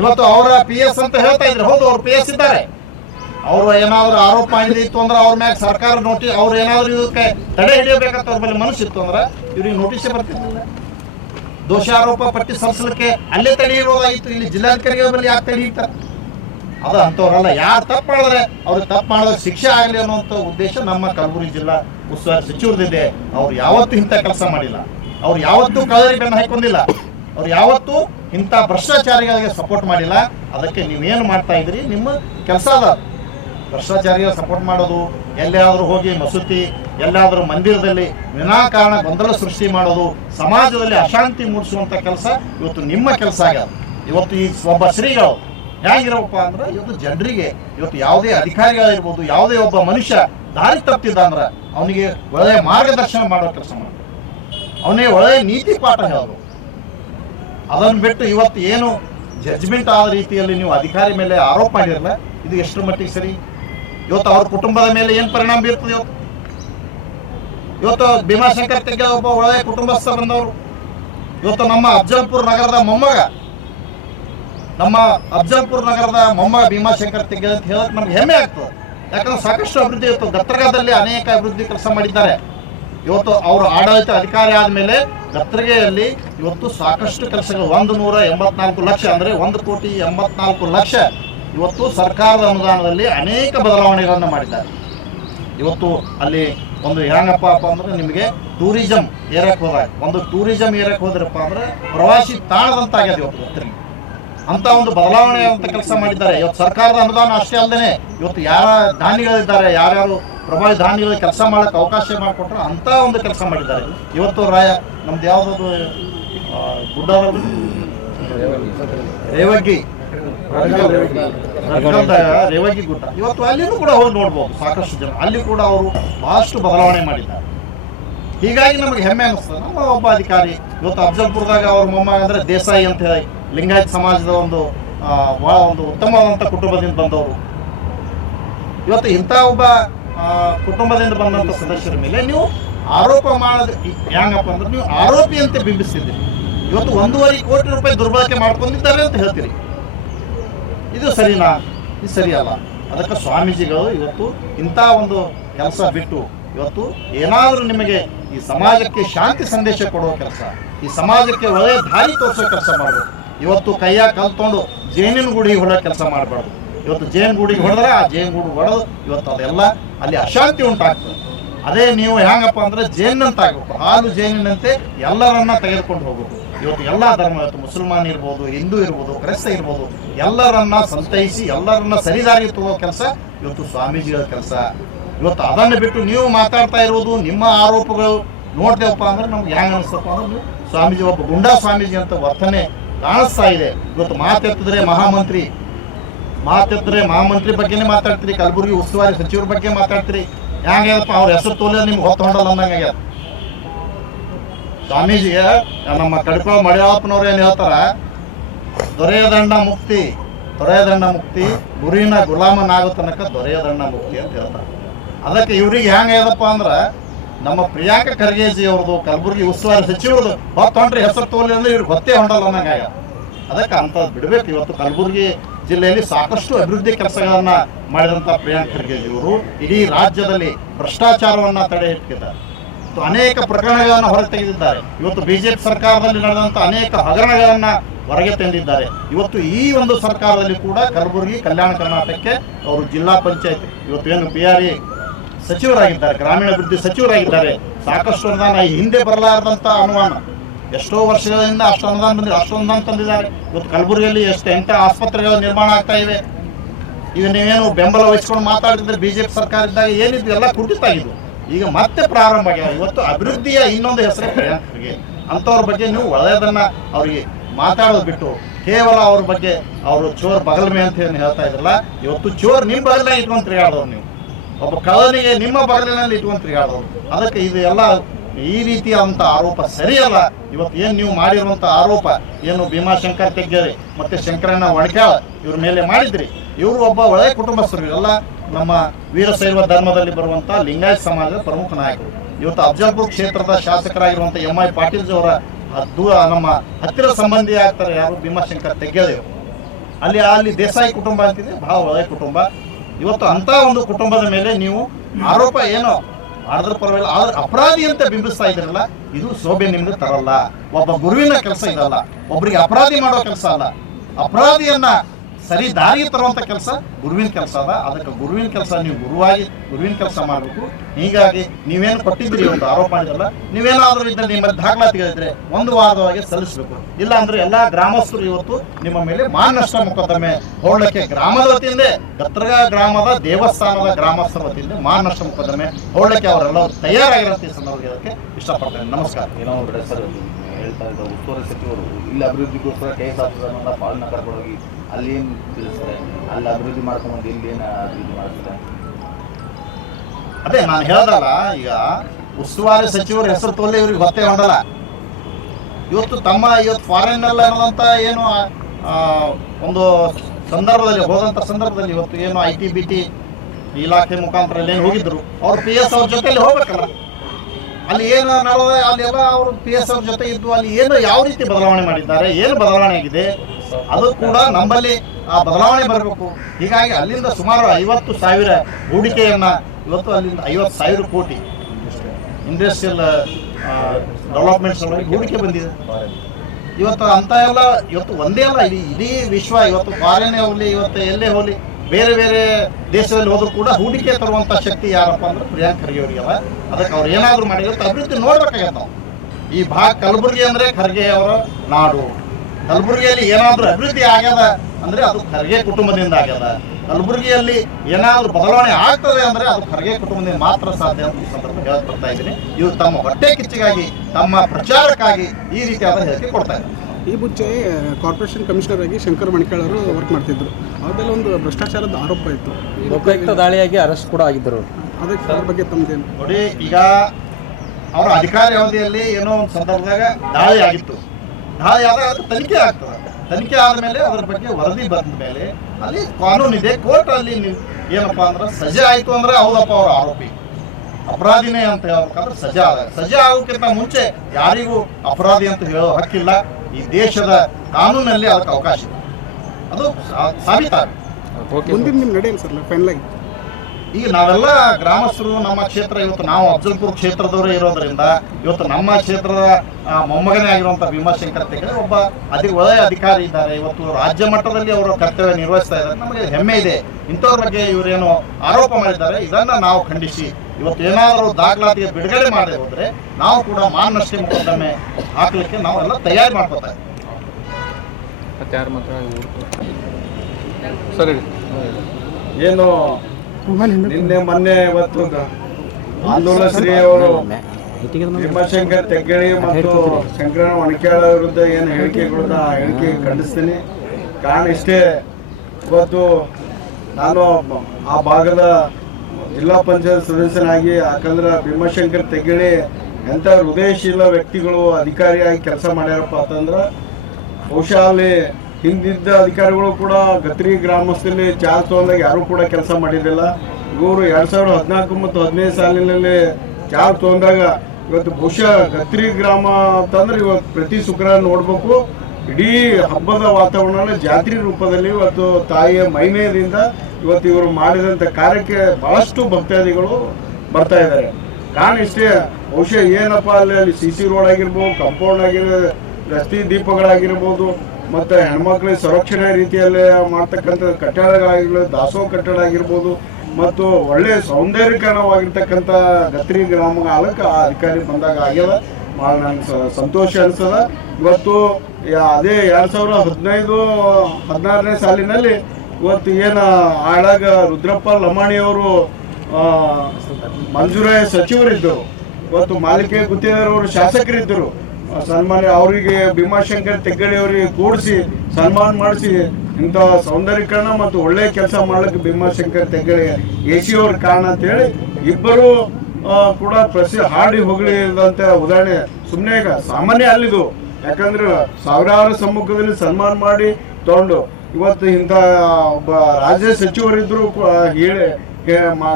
ಇವತ್ತು ಅವರ ಪಿ ಎಸ್ ಅಂತ ಹೇಳ್ತಾ ಇದ್ರೆ. ಹೌದು, ಅವ್ರು ಪಿ ಎಸ್ ಇದ್ದಾರೆ. ಅವರು ಏನಾದ್ರು ಆರೋಪ ಇತ್ತು ಅಂದ್ರೆ ಅವ್ರ ಮ್ಯಾಗ ಸರ್ಕಾರ ನೋಟಿ, ಅವ್ರು ಏನಾದರೂ ಇದಕ್ಕೆ ತಡೆ ಹಿಡಿಯಬೇಕಂತ ಅವ್ರ ಬಳಿ ಮನಸ್ಸಿತ್ತು ಅಂದ್ರೆ ಇವ್ರಿಗೆ ನೋಟಿಸ್ ಬರ್ತಿರ್ಲಿಲ್ಲ. ದೋಷಾರೋಪ ಪಟ್ಟಿ ಸಲ್ಲಿಸಲಿಕ್ಕೆ ಅಲ್ಲೇ ತಡೆ ಇಲ್ಲಿ ಜಿಲ್ಲಾಧಿಕಾರಿಗಳ ಬಳಿ ಯಾಕೆ ತಡೆ ಹಿಡಿತಾರೆ? ಅದು ಅಂಥವ್ರಲ್ಲ ಯಾರು ತಪ್ಪು ಮಾಡಿದ್ರೆ ಅವ್ರಿಗೆ ತಪ್ಪು ಮಾಡಿದ್ರೆ ಶಿಕ್ಷೆ ಆಗಲಿ ಅನ್ನುವಂಥ ಉದ್ದೇಶ ನಮ್ಮ ಕಲಬುರಗಿ ಜಿಲ್ಲಾ ಉಸ್ತುವಾರಿ ಸಚಿವರದಿದೆ. ಅವ್ರು ಯಾವತ್ತೂ ಇಂಥ ಕೆಲಸ ಮಾಡಿಲ್ಲ. ಅವ್ರು ಯಾವತ್ತೂ ಕಳರಿ ಬೆನ್ನು ಹಾಕೊಂಡಿಲ್ಲ. ಅವ್ರು ಯಾವತ್ತೂ ಇಂಥ ಭ್ರಷ್ಟಾಚಾರಿಗಳಿಗೆ ಸಪೋರ್ಟ್ ಮಾಡಿಲ್ಲ. ಅದಕ್ಕೆ ನೀವೇನು ಮಾಡ್ತಾ ಇದ್ರಿ ನಿಮ್ಮ ಕೆಲಸ ಅದ. ಭ್ರಷ್ಟಾಚಾರಿಗೆ ಸಪೋರ್ಟ್ ಮಾಡೋದು, ಎಲ್ಲಿಯಾದರೂ ಹೋಗಿ ಮಸೂತಿ ಎಲ್ಲಾದರೂ ಮಂದಿರದಲ್ಲಿ ವಿನಾಕಾರಣ ಗೊಂದಲ ಸೃಷ್ಟಿ ಮಾಡೋದು, ಸಮಾಜದಲ್ಲಿ ಅಶಾಂತಿ ಮೂಡಿಸುವಂಥ ಕೆಲಸ ಇವತ್ತು ನಿಮ್ಮ ಕೆಲಸ ಆಗ್ಯದ. ಇವತ್ತು ಈ ಒಬ್ಬ ಶ್ರೀಗಳು ಹೇಗಿರಪ್ಪ ಅಂದ್ರೆ ಇವತ್ತು ಜನರಿಗೆ ಇವತ್ತು ಯಾವುದೇ ಅಧಿಕಾರಿಗಳಿರ್ಬೋದು ಯಾವುದೇ ಒಬ್ಬ ಮನುಷ್ಯ ದಾರಿ ತಪ್ಪಿದ್ದ ಅಂದ್ರೆ ಅವನಿಗೆ ಒಳ್ಳೆಯ ಮಾರ್ಗದರ್ಶನ ಮಾಡೋ ಕೆಲಸ ಮಾಡಬೇಕು ಅವನಿಗೆ ಒಳ್ಳೆಯ ನೀತಿ ಪಾಠ ಹೇಳೋದು. ಅದನ್ನು ಬಿಟ್ಟು ಇವತ್ತು ಏನು ಜಡ್ಜ್ಮೆಂಟ್ ಆದ ರೀತಿಯಲ್ಲಿ ನೀವು ಅಧಿಕಾರಿ ಮೇಲೆ ಆರೋಪ ಮಾಡಿರಲ್ಲ, ಇದು ಎಷ್ಟರ ಮಟ್ಟಿಗೆ ಸರಿ? ಇವತ್ತು ಅವ್ರ ಕುಟುಂಬದ ಮೇಲೆ ಏನು ಪರಿಣಾಮ ಬೀರ್ತದೆ ಇವತ್ತು? ಇವತ್ತು ಭೀಮಾಶಂಕರ್ ತೆಗೆದ ಒಬ್ಬ ಒಳ್ಳೆಯ ಕುಟುಂಬಸ್ಥ ಬಂದವರು. ಇವತ್ತು ನಮ್ಮ ಅಫ್ಜಲ್ಪುರ್ ನಗರದ ಮೊಮ್ಮಗ ನಮ್ಮ ಅಫ್ಜಲ್ಪುರ್ ನಗರದ ಮೊಮ್ಮಗ ಭೀಮಾಶಂಕರ್ ತೆಗೆ ಅಂತ ಹೇಳಕ್ ನಮ್ಗೆ ಹೆಮ್ಮೆ ಆಗ್ತದೆ. ಯಾಕಂದ್ರೆ ಸಾಕಷ್ಟು ಅಭಿವೃದ್ಧಿ ಇತ್ತು. ಗತ್ತರಗದಲ್ಲಿ ಅನೇಕ ಅಭಿವೃದ್ಧಿ ಕೆಲಸ ಮಾಡಿದ್ದಾರೆ. ಇವತ್ತು ಅವರು ಆಡಳಿತ ಅಧಿಕಾರಿ ಆದಮೇಲೆ ಗತ್ರಗೆಯಲ್ಲಿ ಇವತ್ತು ಸಾಕಷ್ಟು ಕೆಲಸಗಳು. ಒಂದು ನೂರ ಎಂಬತ್ನಾಲ್ಕು ಲಕ್ಷ ಅಂದರೆ ಒಂದು ಕೋಟಿ ಎಂಬತ್ನಾಲ್ಕು ಲಕ್ಷ ಇವತ್ತು ಸರ್ಕಾರದ ಅನುದಾನದಲ್ಲಿ ಅನೇಕ ಬದಲಾವಣೆಗಳನ್ನು ಮಾಡಿದ್ದಾರೆ. ಇವತ್ತು ಅಲ್ಲಿ ಒಂದು ಏನಪ್ಪ ಅಂದ್ರೆ ನಿಮಗೆ ಟೂರಿಸಂ ಏರಕ್ಕೆ ಹೋದಾಗ. ಒಂದು ಟೂರಿಸಂ ಏರಕ್ಕೆ ಹೋದ್ರಪ್ಪ ಅಂದ್ರೆ ಪ್ರವಾಸಿ ತಾಣದಂತಾಗ್ಯದ ಇವತ್ತು ಗತ್ತರಿಗೆ ಅಂತ ಒಂದು ಬದಲಾವಣೆ ಅಂತ ಕೆಲಸ ಮಾಡಿದ್ದಾರೆ. ಇವತ್ತು ಸರ್ಕಾರದ ಅನುದಾನ ಅಷ್ಟೇ ಅಲ್ಲದೆ ಇವತ್ತು ಯಾರ ದಾನಿಗಳಿದ್ದಾರೆ ಯಾರ್ಯಾರು ಪ್ರಭಾವಿ ದಾನಿಗಳು ಕೆಲಸ ಮಾಡಕ್ಕೆ ಅವಕಾಶ ಮಾಡಿಕೊಟ್ರೆ ಅಂತ ಒಂದು ಕೆಲಸ ಮಾಡಿದ್ದಾರೆ. ಇವತ್ತು ರಾಯ, ನಮ್ದು ಯಾವುದಾದ್ರು ಗುಡ್ಡ ರೇವಗ್ಗಿ ರೇವಗಿ. ಗುಡ್ಡ. ಇವತ್ತು ಅಲ್ಲಿನೂ ಕೂಡ ಹೋಗಿ ನೋಡ್ಬೋದು ಸಾಕಷ್ಟು ಜನ. ಅಲ್ಲಿ ಕೂಡ ಅವರು ಬಹಳಷ್ಟು ಬದಲಾವಣೆ ಮಾಡಿದ್ದಾರೆ. ಹೀಗಾಗಿ ನಮಗೆ ಹೆಮ್ಮೆ ಅನಿಸ್ತದೆ. ನಮ್ಮ ಒಬ್ಬ ಅಧಿಕಾರಿ, ಇವತ್ತು ಅಫ್ಜಲ್ಪುರದಾಗ ಅವ್ರ ಮೊಮ್ಮ ಅಂದ್ರೆ ದೇಸಾಯಿ ಅಂತ ಹೇಳಿ ಲಿಂಗಾಯತ್ ಸಮಾಜದ ಒಂದು ಬಹಳ ಒಂದು ಉತ್ತಮವಾದಂಥ ಕುಟುಂಬದಿಂದ ಬಂದವರು. ಇವತ್ತು ಇಂಥ ಒಬ್ಬ ಕುಟುಂಬದಿಂದ ಬಂದಂಥ ಸದಸ್ಯರ ಮೇಲೆ ನೀವು ಆರೋಪ ಮಾಡೋದು ಹೆಂಗಪ್ಪ ಅಂದ್ರೆ ನೀವು ಆರೋಪಿಯಂತೆ ಬಿಂಬಿಸ್ತಿದ್ದೀರಿ. ಇವತ್ತು ಒಂದೂವರೆ ಕೋಟಿ ರೂಪಾಯಿ ದುರ್ಬಳಕೆ ಮಾಡ್ಕೊಂಡಿದ್ದಾರೆ ಅಂತ ಹೇಳ್ತೀರಿ. ಇದು ಸರಿನಾ? ಇದು ಸರಿಯಲ್ಲ. ಅದಕ್ಕೆ ಸ್ವಾಮೀಜಿಗಳು ಇವತ್ತು ಇಂಥ ಒಂದು ಕೆಲಸ ಬಿಟ್ಟು ಇವತ್ತು ಏನಾದರೂ ನಿಮಗೆ ಈ ಸಮಾಜಕ್ಕೆ ಶಾಂತಿ ಸಂದೇಶ ಕೊಡುವ ಕೆಲಸ, ಈ ಸಮಾಜಕ್ಕೆ ಒಳ್ಳೆಯ ದಾರಿ ತೋರಿಸೋ ಕೆಲಸ ಮಾಡಬೇಕು. ಇವತ್ತು ಕೈಯಾಗ ಕಲ್ತ್ಕೊಂಡು ಜೇನಿನ ಗುಡಿಗೆ ಹೊಡೋ ಕೆಲಸ ಮಾಡಬಾರ್ದು. ಇವತ್ತು ಜೇನು ಗುಡಿಗೆ ಹೊಡೆದ್ರೆ ಆ ಜೇನು ಗೂಡು ಹೊಡೆದು ಇವತ್ತು ಅದೆಲ್ಲ ಅಲ್ಲಿ ಅಶಾಂತಿ ಉಂಟಾಗ್ತದೆ. ಅದೇ ನೀವು ಹೆಂಗಪ್ಪ ಅಂದ್ರೆ ಜೇನಂತ ಆಗಬೇಕು. ಹಾಲು ಜೇನಿನಂತೆ ಎಲ್ಲರನ್ನ ತೆಗೆದುಕೊಂಡು ಹೋಗಬೇಕು. ಇವತ್ತು ಎಲ್ಲ ಧರ್ಮ, ಇವತ್ತು ಮುಸಲ್ಮಾನ್ ಇರ್ಬೋದು, ಹಿಂದೂ ಇರ್ಬೋದು, ಕ್ರೈಸ್ತ ಇರ್ಬೋದು, ಎಲ್ಲರನ್ನ ಸಂತೈಸಿ, ಎಲ್ಲರನ್ನ ಸರಿದಾರಿಗೆ ತಗೋ ಕೆಲಸ, ಇವತ್ತು ಸ್ವಾಮೀಜಿಗಳ ಕೆಲಸ. ಇವತ್ತು ಅದನ್ನು ಬಿಟ್ಟು ನೀವು ಮಾತಾಡ್ತಾ ಇರೋದು ನಿಮ್ಮ ಆರೋಪಗಳು. ನೋಡ್ತೇವಪ್ಪ ಅಂದ್ರೆ ನಮ್ಗೆ ಹೆಂಗೆ ಅನಿಸ್ತಪ್ಪ ಅಂದ್ರೆ ಸ್ವಾಮೀಜಿ ಒಬ್ಬ ಗುಂಡಾ ಸ್ವಾಮೀಜಿ ಅಂತ ವರ್ತನೆ ಕಾಣಿಸ್ತಾ ಇದೆ. ಇವತ್ತು ಮಾತೆತ್ತಿದ್ರೆ ಮಹಾಮಂತ್ರಿ. ಮಾತೆತ್ತಿದ್ರೆ ಮಹಾಮಂತ್ರಿ ಬಗ್ಗೆನೇ ಮಾತಾಡ್ತೀರಿ. ಕಲಬುರಗಿ ಉಸ್ತುವಾರಿ ಸಚಿವರ ಬಗ್ಗೆ ಮಾತಾಡ್ತೀರಿ. ಹೆಂಗ್ಯದಪ್ಪ ಅವ್ರ ಹೆಸರು ತೋಲೆ ನಿಮ್ಗೆ ಹೊತ್ತೊಂಡಲ್ಲ ಅಂದಂಗ ಸ್ವಾಮೀಜಿಗೆ ನಮ್ಮ ಕಡ್ಕೊ ಮಡಿಯಪ್ಪನವ್ರು ಏನು ಹೇಳ್ತಾರ? ದೊರೆಯದಂಡ ಮುಕ್ತಿ ದೊರೆಯದಂಡ ಮುಕ್ತಿ, ಗುರಿನ ಗುಲಾಮನಾಗೋ ತನಕ ದೊರೆಯದಂಡ ಮುಕ್ತಿ ಅಂತ ಹೇಳ್ತಾರೆ. ಅದಕ್ಕೆ ಇವ್ರಿಗೆ ಹೆಂಗಾಗ್ಯದಪ್ಪ ಅಂದ್ರೆ ನಮ್ಮ ಪ್ರಿಯಾಂಕ ಖರ್ಗೆಜಿ ಅವ್ರದ್ದು, ಕಲಬುರಗಿ ಉಸ್ತುವಾರಿ ಸಚಿವರದು ಹೊಂಟ್ರಿ ಹೆಸರು ತೋಲಿ ಅಂದ್ರೆ ಇವ್ರಿಗೆ ಗೊತ್ತೇ ಹೊಂಡಲ್ಲ ಅನ್ನಂಗಾಗ ಅದಕ್ಕೆ ಅಂತ ಬಿಡಬೇಕು. ಇವತ್ತು ಕಲಬುರಗಿ ಜಿಲ್ಲೆಯಲ್ಲಿ ಸಾಕಷ್ಟು ಅಭಿವೃದ್ಧಿ ಕೆಲಸಗಳನ್ನ ಮಾಡಿದಂಥ ಪ್ರಿಯಾಂಕ ಖರ್ಗೆಜಿ ಅವರು ಇಡೀ ರಾಜ್ಯದಲ್ಲಿ ಭ್ರಷ್ಟಾಚಾರವನ್ನ ತಡೆ ಇಟ್ಟಿದ್ದಾರೆ. ಅನೇಕ ಪ್ರಕರಣಗಳನ್ನು ಹೊರಗೆ ತೆಗೆದಿದ್ದಾರೆ. ಇವತ್ತು ಬಿಜೆಪಿ ಸರ್ಕಾರದಲ್ಲಿ ನಡೆದಂತ ಅನೇಕ ಹಗರಣಗಳನ್ನ ಹೊರಗೆ ತಂದಿದ್ದಾರೆ. ಇವತ್ತು ಈ ಒಂದು ಸರ್ಕಾರದಲ್ಲಿ ಕೂಡ ಕಲಬುರಗಿ ಕಲ್ಯಾಣ ಕರ್ನಾಟಕಕ್ಕೆ ಅವರು ಜಿಲ್ಲಾ ಪಂಚಾಯತ್ ಇವತ್ತು ಏನು ಬಿ ಆರ್ ಇ ಸಚಿವರಾಗಿದ್ದಾರೆ, ಗ್ರಾಮೀಣಾಭಿವೃದ್ಧಿ ಸಚಿವರಾಗಿದ್ದಾರೆ. ಸಾಕಷ್ಟು ಅನುದಾನ ಹಿಂದೆ ಬರಲಾರದಂಥ ಅನುದಾನ ಎಷ್ಟೋ ವರ್ಷಗಳಿಂದ ಅಷ್ಟು ಅನುದಾನ ಬಂದಿದೆ, ಅಷ್ಟು ಅನುದಾನ ತಂದಿದ್ದಾರೆ. ಇವತ್ತು ಕಲಬುರಗಿಯಲ್ಲಿ ಎಷ್ಟು ಎಂಥ ಆಸ್ಪತ್ರೆಗಳು ನಿರ್ಮಾಣ ಆಗ್ತಾ ಇವೆ. ಈಗ ನೀವೇನು ಬೆಂಬಲ ವಹಿಸ್ಕೊಂಡು ಮಾತಾಡ್ತಿದ್ರೆ ಬಿಜೆಪಿ ಸರ್ಕಾರ ಇದ್ದಾಗ ಏನಿದ್ದು ಎಲ್ಲ ಕುಡಿತಾಗಿದ್ದು ಈಗ ಮತ್ತೆ ಪ್ರಾರಂಭ ಆಗಿದೆ ಇವತ್ತು ಅಭಿವೃದ್ಧಿಯ ಇನ್ನೊಂದು ಹೆಸರು ಪ್ರಯಾಣಿಕರಿಗೆ ಅಂಥವ್ರ ಬಗ್ಗೆ ನೀವು ಒಳ್ಳೆಯದನ್ನ ಅವರಿಗೆ ಮಾತಾಡೋದು ಬಿಟ್ಟು ಕೇವಲ ಅವ್ರ ಬಗ್ಗೆ ಅವರು ಚೋರ್ ಬಗಲ್ಮೆ ಅಂತ ಏನು ಹೇಳ್ತಾ ಇದ್ರಲ್ಲ, ಇವತ್ತು ಚೋರ್ ನಿಮ್ಮ ಬಗಲ್ನ ಇಟ್ಕೊಂಡು ತಿರುಗಾಡೋರು ನೀವು. ಒಬ್ಬ ಕಳ್ಳನಿಗೆ ನಿಮ್ಮ ಬಗಲಿನಲ್ಲಿ ಇಟ್ಕೊಂಡು ಹೇಳೋದು ಅದಕ್ಕೆ ಇದು ಎಲ್ಲ ಈ ರೀತಿಯಾದಂಥ ಆರೋಪ ಸರಿಯಲ್ಲ. ಇವತ್ತು ಏನು ನೀವು ಮಾಡಿರುವಂಥ ಆರೋಪ? ಏನು ಭೀಮಾಶಂಕರ್ ತೆಗ್ಗೇರಿ ಮತ್ತೆ ಶಂಕರಣ್ಣ ಒಣಕ್ಯಾಳ ಇವ್ರ ಮೇಲೆ ಮಾಡಿದ್ರಿ. ಇವರು ಒಬ್ಬ ಒಳ್ಳೆಯ ಕುಟುಂಬಸ್ಥರು ಎಲ್ಲ ನಮ್ಮ ವೀರಶೈವ ಧರ್ಮದಲ್ಲಿ ಬರುವಂಥ ಲಿಂಗಾಯತ್ ಸಮಾಜದ ಪ್ರಮುಖ ನಾಯಕರು. ಇವತ್ತು ಅಫಜಲ್ಪುರ್ ಕ್ಷೇತ್ರದ ಶಾಸಕರಾಗಿರುವಂಥ ಎಂ ಐ ಪಾಟೀಲ್ ಅವರ ದೂರ ನಮ್ಮ ಹತ್ತಿರ ಸಂಬಂಧಿ ಆಗ್ತಾರೆ ಯಾರು ಭೀಮಾಶಂಕರ್ ತೆಗ್ಗೇದೇವರು ಅಲ್ಲಿ ಅಲ್ಲಿ ದೇಸಾಯಿ ಕುಟುಂಬ ಅಂತಿದೆ ಭಾಳ ಒಳ್ಳೆಯ ಕುಟುಂಬ. ಇವತ್ತು ಅಂತ ಒಂದು ಕುಟುಂಬದ ಮೇಲೆ ನೀವು ಆರೋಪ ಏನೋ ಮಾಡಿದ್ರ ಪರವಾಗಿಲ್ಲ. ಆದ್ರೆ ಅಪರಾಧಿ ಅಂತ ಬಿಂಬಿಸ್ತಾ ಇದ್ರಲ್ಲ ಇದು ಶೋಭೆ ನಿಮ್ಗೆ ತರಲ್ಲ. ಒಬ್ಬ ಗುರುವಿನ ಕೆಲಸ ಇದಲ್ಲ ಒಬ್ಬರಿಗೆ ಅಪರಾಧಿ ಮಾಡೋ ಕೆಲಸ ಅಲ್ಲ. ಅಪರಾಧಿಯನ್ನ ಸರಿ, ದಾರಿಗೆ ತರುವಂತ ಕೆಲಸ, ಗುರುವಿನ ಕೆಲಸ ಅದ. ಅದಕ್ಕೆ ಗುರುವಿನ ಕೆಲಸ ನೀವು ಗುರುವಾಗಿ, ಗುರುವಿನ ಕೆಲಸ ಮಾಡಬೇಕು. ಹೀಗಾಗಿ ನೀವೇನು ಕೊಟ್ಟಿದ್ರಿ ಒಂದು ಆರೋಪ ಮಾಡಿದ್ರಲ್ಲ ನೀವೇನಾದರೂ ಇದ್ರೆ ನಿಮ್ಮ ದಾಖಲಾತಿಗಳಿದ್ರೆ ಒಂದು ವಾದವಾಗಿ ಸಲ್ಲಿಸಬೇಕು. ಇಲ್ಲ ಅಂದ್ರೆ ಎಲ್ಲಾ ಗ್ರಾಮಸ್ಥರು ಇವತ್ತು ನಿಮ್ಮ ಮೇಲೆ ಮಾನಷ್ಟ ಮೊಕದ್ದಮೆ ಹೋಗ್ಲಿಕ್ಕೆ ಗ್ರಾಮದ ವತಿಯಿಂದ ಗತ್ರಗಾ ಗ್ರಾಮದ ದೇವಸ್ಥಾನದ ಗ್ರಾಮಸ್ಥರ ವತಿಯಿಂದ ಮಾನಷ್ಟ ಮೊಕದ್ದಮೆ ಹೋಳಕ್ಕೆ ಅವರೆಲ್ಲರೂ ತಯಾರಾಗಿರುತ್ತೆ ಈ ಸಂದರ್ಭಕ್ಕೆ ಇಷ್ಟಪಡ್ತೇನೆ. ನಮಸ್ಕಾರ. ಏನೋ ಸರ್ ಹೇಳ್ತಾ ಇದ್ದ ಉಸ್ತುವಾರಿ ಸಚಿವರು, ಇಲ್ಲಿ ಅಭಿವೃದ್ಧಿಗೋಸ್ಕರ ಕೆ ಎಸ್ ಆಫೀಸರ್ನೆಲ್ಲ ಪಾಲನೆ ಕರ್ಕೊಂಡೋಗಿ ಅಲ್ಲಿ ಏನು ತಿಳಿಸ್ತಾರೆ ಅಲ್ಲಿ ಅಭಿವೃದ್ಧಿ ಮಾಡ್ಕೊಂಡು ಇಲ್ಲಿ ಏನು ಅಭಿವೃದ್ಧಿ ಮಾಡ್ತಾರೆ ಅದೇ ನಾನು ಹೇಳ್ದಲ್ಲ, ಈಗ ಉಸ್ತುವಾರಿ ಸಚಿವರ ಹೆಸರು ತೊಲೆ ಇವ್ರಿಗೆ ಗೊತ್ತೇ ಮಾಡಲ್ಲ ಇವತ್ತು ತಮ್ಮ ಇವತ್ತು ಫಾರಿನ್ ಅಲ್ಲ ಅನ್ನೋದಂತ ಏನು ಒಂದು ಸಂದರ್ಭದಲ್ಲಿ, ಹೋದಂತ ಸಂದರ್ಭದಲ್ಲಿ ಇವತ್ತು ಏನು ಐ ಟಿ ಬಿ ಟಿ ಇಲಾಖೆ ಮುಖಾಂತರ ಹೋಗಿದ್ರು. ಅವ್ರು ಪಿ ಎಸ್ ಅವ್ರ ಜೊತೆ ಹೋಗ್ಬೇಕಲ್ಲ. ಅಲ್ಲಿ ಏನು ನಡೆದ ಅಲ್ಲೆಲ್ಲ ಅವರು ಪಿ ಎಸ್ ಅವ್ರ ಜೊತೆ ಇದ್ದು ಅಲ್ಲಿ ಏನು ಯಾವ ರೀತಿ ಬದಲಾವಣೆ ಮಾಡಿದ್ದಾರೆ, ಏನು ಬದಲಾವಣೆ ಆಗಿದೆ, ಅದು ಕೂಡ ನಮ್ಮಲ್ಲಿ ಆ ಬದಲಾವಣೆ ಬರಬೇಕು. ಹೀಗಾಗಿ ಅಲ್ಲಿಂದ ಸುಮಾರು ಐವತ್ತು ಸಾವಿರ ಹೂಡಿಕೆಯನ್ನ ಇವತ್ತು ಅಲ್ಲಿಂದ ಐವತ್ತು ಸಾವಿರ ಕೋಟಿ ಇಂಡಸ್ಟ್ರಿಯಲ್ ಡೆವಲಪ್ಮೆಂಟ್ಸ್ ಹೂಡಿಕೆ ಬಂದಿದೆ. ಇವತ್ತು ಅಂತ ಎಲ್ಲ, ಇವತ್ತು ಒಂದೇ ಅಲ್ಲ ಇಡೀ ವಿಶ್ವ ಇವತ್ತು ಫಾರಿನ್ ಹೋಗಲಿ, ಇವತ್ತು ಎಲ್ಲೇ ಹೋಗಲಿ ಬೇರೆ ಬೇರೆ ದೇಶದಲ್ಲಿ ಹೋದ್ರು ಕೂಡ ಹೂಡಿಕೆ ತರುವಂತ ಶಕ್ತಿ ಯಾರಪ್ಪ ಅಂದ್ರೆ ಪ್ರಿಯಾಂಕ್ ಖರ್ಗೆ ಅವರಿಗೆ ಅದ ಅದಕ್ಕೆ ಅವ್ರು ಏನಾದರೂ ಮಾಡಿದ್ರು ಅಭಿವೃದ್ಧಿ ನೋಡ್ಬೇಕಾಗತ್ತೆ ನಾವು. ಈ ಭಾಗ ಕಲಬುರಗಿ ಅಂದ್ರೆ ಖರ್ಗೆ ಅವರ ನಾಡು. ಕಲಬುರಗಿಯಲ್ಲಿ ಏನಾದರೂ ಅಭಿವೃದ್ಧಿ ಆಗ್ಯದ ಅಂದ್ರೆ ಅದು ಖರ್ಗೆ ಕುಟುಂಬದಿಂದ ಆಗ್ಯದ. ಕಲಬುರಗಿಯಲ್ಲಿ ಏನಾದರೂ ಬದಲಾವಣೆ ಆಗ್ತದೆ ಅಂದ್ರೆ ಅದು ಖರ್ಗೆ ಕುಟುಂಬದಿಂದ ಮಾತ್ರ ಸಾಧ್ಯ ಅಂತ ಈ ಸಂದರ್ಭ ಹೇಳಕ್ ಇದ್ದೀನಿ. ಇವರು ತಮ್ಮ ಹೊಟ್ಟೆ ಕಿಚ್ಚಿಗಾಗಿ, ತಮ್ಮ ಪ್ರಚಾರಕ್ಕಾಗಿ ಈ ರೀತಿಯಾದ ಹೇಳಿಕೆ ಕೊಡ್ತಾ ಇದ್ದಾರೆ ಈ ಮುಂಚೆ ಕಾರ್ಪೊರೇಷನ್ ಕಮಿಷನರ್ ಆಗಿ ಶಂಕರ್ ಮಣಿಕಾಳ್ ಅವರು ವರ್ಕ್ ಮಾಡ್ತಿದ್ರು. ಅದೆಲ್ಲ ಒಂದು ಭ್ರಷ್ಟಾಚಾರದ ಆರೋಪ ಇತ್ತು. ಲೋಕಾಯುಕ್ತ ದಾಳಿಯಾಗಿ ಅರೆಸ್ಟ್ ಕೂಡ ಆಗಿದ್ದರು. ಅದಕ್ಕೆ ಅದ್ರ ಬಗ್ಗೆ ತಮ್ಮದೇನು ನೋಡಿ ಈಗ ಅವರ ಅಧಿಕಾರಿ ಅವಧಿಯಲ್ಲಿ ಏನೋ ಒಂದು ಸಂದರ್ಭದಾಗ ದಾಳಿ ಆಗಿತ್ತು. ದಾಳಿ ಆದಾಗ ಅದು ತನಿಖೆ ಆಗ್ತದೆ. ತನಿಖೆ ಆದಮೇಲೆ ಅದ್ರ ಬಗ್ಗೆ ವರದಿ ಬಂದ ಮೇಲೆ ಅಲ್ಲಿ ಕಾನೂನು ಇದೆ. ಕೋರ್ಟ್ ಅಲ್ಲಿ ನೀವು ಏನಪ್ಪಾ ಅಂದ್ರೆ ಸಜೆ ಆಯ್ತು ಅಂದ್ರೆ ಹೌದಪ್ಪ ಅವರ ಆರೋಪಿ. ಅಪರಾಧಿನೇ ಅಂತ ಹೇಳ್ಬೇಕಂದ್ರೆ ಸಜೆ ಆದ ಸಜೆ ಆಗೋಕ್ಕಿಂತ ಮುಂಚೆ ಯಾರಿಗೂ ಅಪರಾಧಿ ಅಂತ ಹೇಳೋ ಹಕ್ಕಿಲ್ಲ. ಈ ದೇಶದ ಕಾನೂನಲ್ಲಿ ಅದಕ್ಕೆ ಅವಕಾಶ ಇದೆ. ಅದು ಸಾ- ಸಾಬೀತಾಗಿದೆ ಮುಂದಿನ ನಿಮ್ಮ ನಡೆಯಲ್ಲ ಸರ್ ಫೈನಲ್ ಆಗಿ. ಈಗ ನಾವೆಲ್ಲ ಗ್ರಾಮಸ್ಥರು ನಮ್ಮ ಕ್ಷೇತ್ರ ಇವತ್ತು ನಾವು ಅಫ್ಜಲ್ಪುರ್ ಕ್ಷೇತ್ರದವರೇ ಇರೋದ್ರಿಂದ ಇವತ್ತು ನಮ್ಮ ಕ್ಷೇತ್ರದ ಮೊಮ್ಮಗನೇ ಆಗಿರುವಂಥ ಭೀಮಾಶಂಕರ್ ತೆಗೆದ್ರೆ ಒಬ್ಬ ಅತಿ ಒಳ್ಳೆಯ ಅಧಿಕಾರಿ ಇದ್ದಾರೆ. ಇವತ್ತು ರಾಜ್ಯ ಮಟ್ಟದಲ್ಲಿ ಅವರು ಕರ್ತವ್ಯ ನಿರ್ವಹಿಸ್ತಾ ಇದ್ದಾರೆ. ನಮಗೆ ಹೆಮ್ಮೆ ಇದೆ. ಇಂಥವ್ರ ಬಗ್ಗೆ ಇವರೇನು ಆರೋಪ ಮಾಡಿದ್ದಾರೆ. ಇದನ್ನ ನಾವು ಖಂಡಿಸಿ ಇವತ್ತು ಏನಾದರೂ ದಾಖಲಾತಿಗೆ ಬಿಡುಗಡೆ ಮಾಡದೆ ಹೋದ್ರೆ ನಾವು ಕೂಡ ಮಾನನಷ್ಟೇ ಮೊಕದ್ದಮೆ ಹಾಕಲಿಕ್ಕೆ ನಾವೆಲ್ಲ ತಯಾರಿ ಮಾಡ್ಕೋತಾ ಇದ್ದೀವಿ. ಮತ್ತೆ ಸರಿ ಏನು ನಿನ್ನೆ ಮೊನ್ನೆ ಇವತ್ತು ಆಂದೋಲನ ಶ್ರೀ ಅವರು ಭೀಮಾಶಂಕರ್ ತೆಗ್ಗಳಿ ಮತ್ತು ಶಂಕರ ಒಣಕ್ಯಾಳ ವಿರುದ್ಧ ಏನು ಹೇಳಿಕೆಗಳನ್ನ ಆ ಹೇಳಿಕೆ ಖಂಡಿಸ್ತೀನಿ. ಕಾರಣ ಇಷ್ಟೇ. ಇವತ್ತು ನಾನು ಆ ಭಾಗದ ಜಿಲ್ಲಾ ಪಂಚಾಯತ್ ಸದಸ್ಯನಾಗಿ ಯಾಕಂದ್ರೆ ಭೀಮಶಂಕರ್ ತೆಗಳಿ ಎಂಥ ಹೃದಯಶೀಲ ವ್ಯಕ್ತಿಗಳು ಅಧಿಕಾರಿಯಾಗಿ ಕೆಲಸ ಮಾಡ್ಯಾರಪ್ಪ ಅಂತಂದ್ರೆ ಬಹುಶಃ ಅಲ್ಲಿ ಹಿಂದಿದ್ದ ಅಧಿಕಾರಿಗಳು ಕೂಡ ಗತ್ರಿ ಗ್ರಾಮಸ್ಥಲ್ಲಿ ಚಾರ್ಜ್ ತಗೊಂಡಾಗ ಯಾರೂ ಕೂಡ ಕೆಲಸ ಮಾಡಿರಲಿಲ್ಲ. ಇವರು ಎರಡು ಸಾವಿರದ ಹದಿನಾಲ್ಕು ಮತ್ತು ಹದಿನೈದು ಸಾಲಿನಲ್ಲಿ ಚಾರ್ಜ್ ತಗೊಂಡಾಗ ಇವತ್ತು ಬಹುಶಃ ಗತ್ರಿ ಗ್ರಾಮ ಅಂತಂದ್ರೆ ಇವತ್ತು ಪ್ರತಿ ಶುಕ್ರವಾರ ನೋಡ್ಬೇಕು. ಇಡೀ ಹಬ್ಬದ ವಾತಾವರಣ ಜಾತ್ರೆ ರೂಪದಲ್ಲಿ ಇವತ್ತು ತಾಯಿಯ ಮೈಮೇದಿಂದ ಇವತ್ತು ಇವರು ಮಾಡಿದಂಥ ಕಾರ್ಯಕ್ಕೆ ಬಹಳಷ್ಟು ಭಕ್ತಾದಿಗಳು ಬರ್ತಾ ಇದ್ದಾರೆ. ಕಾರಣ ಇಷ್ಟೇ, ಬಹುಶಃ ಏನಪ್ಪ ಅಲ್ಲಿ ಅಲ್ಲಿ ಸಿ ಸಿ ರೋಡ್ ಆಗಿರ್ಬೋದು ಕಾಂಪೌಂಡ್ ಆಗಿರ್ಬೋದು ರಸ್ತೆ ದೀಪಗಳಾಗಿರ್ಬೋದು, ಮತ್ತು ಹೆಣ್ಮಕ್ಳಿಗೆ ಸಂರಕ್ಷಣೆ ರೀತಿಯಲ್ಲಿ ಮಾಡ್ತಕ್ಕಂಥ ಕಟ್ಟಡಗಳಾಗಿರ್ಬೋದು, ದಾಸೋಹ ಕಟ್ಟಡ ಆಗಿರ್ಬೋದು, ಮತ್ತು ಒಳ್ಳೆ ಸೌಂದರ್ಯಕರಣವಾಗಿರ್ತಕ್ಕಂಥ ಗತ್ರಿ ಗ್ರಾಮ ಕಾಲಕ್ಕೆ ಆ ಅಧಿಕಾರಿ ಬಂದಾಗ ಆಗ್ಯದ. ಭಾಳ ನಂಗೆ ಸ- ಸಂತೋಷ ಅನಿಸ್ತದ ಇವತ್ತು ಅದೇ ಎರಡು ಸಾವಿರದ ಹದಿನೈದು, ಹದಿನಾರನೇ ಸಾಲಿನಲ್ಲಿ ಇವತ್ತು ಏನು ಆಳಾಗ ರುದ್ರಪ್ಪ ಲಮಾಣಿಯವರು ಅವರು ಮಂಜೂರಾಯ ಸಚಿವರಿದ್ದರು. ಇವತ್ತು ಮಾಲಿಕೆ ಗುತ್ತಿಗೆದಾರವರು ಶಾಸಕರಿದ್ದರು. ಸನ್ಮಾನ ಅವರಿಗೆ ಭೀಮಾಶಂಕರ್ ತೆಗ್ಗಡಿ ಅವರಿಗೆ ಕೂಡಿಸಿ ಸನ್ಮಾನ ಮಾಡಿಸಿ ಇಂಥ ಸೌಂದರ್ಯೀಕರಣ ಮತ್ತು ಒಳ್ಳೆಯ ಕೆಲಸ ಮಾಡ್ಲಿಕ್ಕೆ ಭೀಮಾಶಂಕರ್ ತೆಗ್ಗಡಿ ಎ ಸಿ ಅವ್ರ ಕಾರಣ ಅಂತೇಳಿ ಇಬ್ಬರು ಕೂಡ ಪ್ರಸಿ ಹಾಡಿ ಹೊಗಳಿದಂಥ ಉದಾಹರಣೆ. ಸುಮ್ಮನೆ ಈಗ ಸಾಮಾನ್ಯ ಅಲ್ಲಿದು. ಯಾಕಂದ್ರೆ ಸಾವಿರಾರು ಸಮ್ಮುಖದಲ್ಲಿ ಸನ್ಮಾನ ಮಾಡಿ ತಗೊಂಡು ಇವತ್ತು ಇಂಥ ಒಬ್ಬ ರಾಜ್ಯ ಸಚಿವರಿದ್ರು ಕು- ಹೇಳಿ